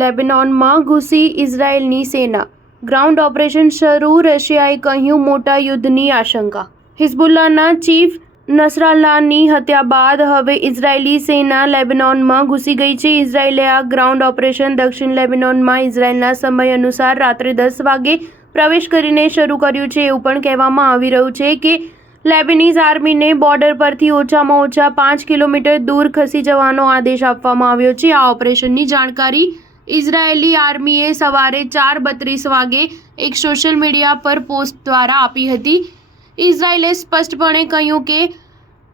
લેબનોનમાં ઘૂસી ઇઝરાયેલની સેના, ground operation શરૂ, રશિયાએ કહ્યું મોટા યુદ્ધની આશંકા. હિઝબુલ્લાહના ચીફ નસરાલ્લાહની હત્યા બાદ હવે ઇઝરાયેલી સેના લેબનોનમાં ઘૂસી ગઈ છે. ઇઝરાયેલે આ ગ્રાઉન્ડ ઓપરેશન દક્ષિણ લેબનોનમાં ઇઝરાયેલના સમય અનુસાર રાત્રે 10 વાગે પ્રવેશ કરીને શરૂ કર્યું છે. એવું પણ કહેવામાં આવી રહ્યું છે કે લેબનીઝ આર્મીને બોર્ડર પરથી ઓછામાં ઓછા 5 કિલોમીટર દૂર ખસી જવાનો આદેશ આપવામાં આવ્યો છે. આ ઓપરેશનની જાણકારી ઇઝરાયેલી આર્મીએ સવારે 4:32 વાગે એક સોશિયલ મીડિયા પર પોસ્ટ દ્વારા આપી હતી. ઇઝરાયેલે સ્પષ્ટપણે કહ્યું કે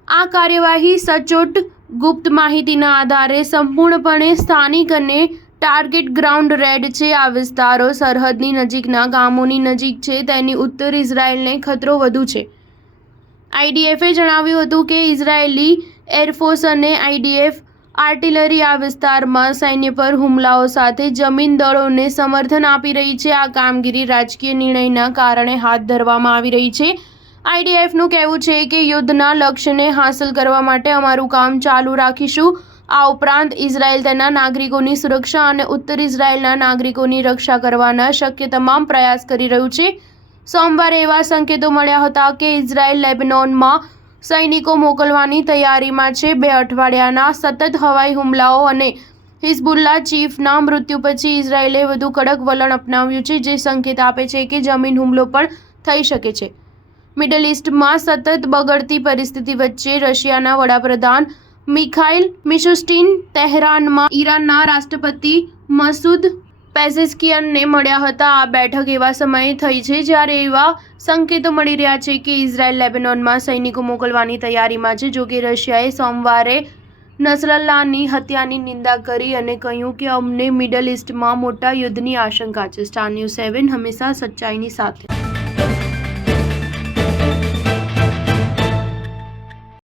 આ કાર્યવાહી સચોટ ગુપ્ત માહિતીના આધારે સંપૂર્ણપણે સ્થાનિક અને ટાર્ગેટ ગ્રાઉન્ડ રેડ છે. આ વિસ્તારો સરહદની નજીકના ગામોની નજીક છે. તેની ઉત્તર ઇઝરાયેલને ખતરો વધુ છે. આઈડીએફે જણાવ્યું હતું કે ઇઝરાયેલી એરફોર્સ અને આઈડીએફ આર્ટિલરી આ વિસ્તારમાં સૈન્ય પર હુમલાઓ સાથે જમીન દળોને સમર્થન આપી રહી છે. આ કામગીરી રાજકીય નિર્ણયના કારણે હાથ ધરવામાં આવી રહી છે. આઈડીએફનું કહેવું છે કે યુદ્ધના લક્ષ્યને હાંસલ કરવા માટે અમારું કામ ચાલુ રાખીશું. આ ઉપરાંત ઇઝરાયેલ તેના નાગરિકોની સુરક્ષા અને ઉત્તર ઇઝરાયેલના નાગરિકોની રક્ષા કરવાના શક્ય તમામ પ્રયાસ કરી રહ્યું છે. સોમવારે એવા સંકેતો મળ્યા હતા કે ઇઝરાયેલ લેબનોનમાં સૈનિકો મોકલવાની તૈયારીમાં છે. 2 અઠવાડિયાના સતત હવાઈ હુમલાઓ અને હિઝબુલ્લાહ ચીફના મૃત્યુ પછી ઇઝરાયેલે વધુ કડક વલણ અપનાવ્યું છે, જે સંકેત આપે છે કે જમીન હુમલો પણ થઈ શકે છે. મિડલ ઇસ્ટમાં સતત બગડતી પરિસ્થિતિ વચ્ચે રશિયાના વડાપ્રધાન મિખાઇલ મિશુસ્ટિન તહેરાનમાં ઈરાનના રાષ્ટ્રપતિ મસૂદ પેઝેશ્કિયનને મળ્યા હતા. આ બેઠક એવા સમયે થઈ છે જ્યારે એવા સંકેતો મળી રહ્યા છે કે ઇઝરાયેલ લેબનોનમાં સૈનિકો મોકલવાની તૈયારીમાં છે. જોકે રશિયાએ સોમવારે નસરલ્લાહની હત્યાની નિંદા કરી અને કહ્યું કે અમને મિડલ ઇસ્ટમાં મોટા યુદ્ધની આશંકા છે. સ્ટાર ન્યૂઝ 7 હંમેશા સચ્ચાઈની સાથે.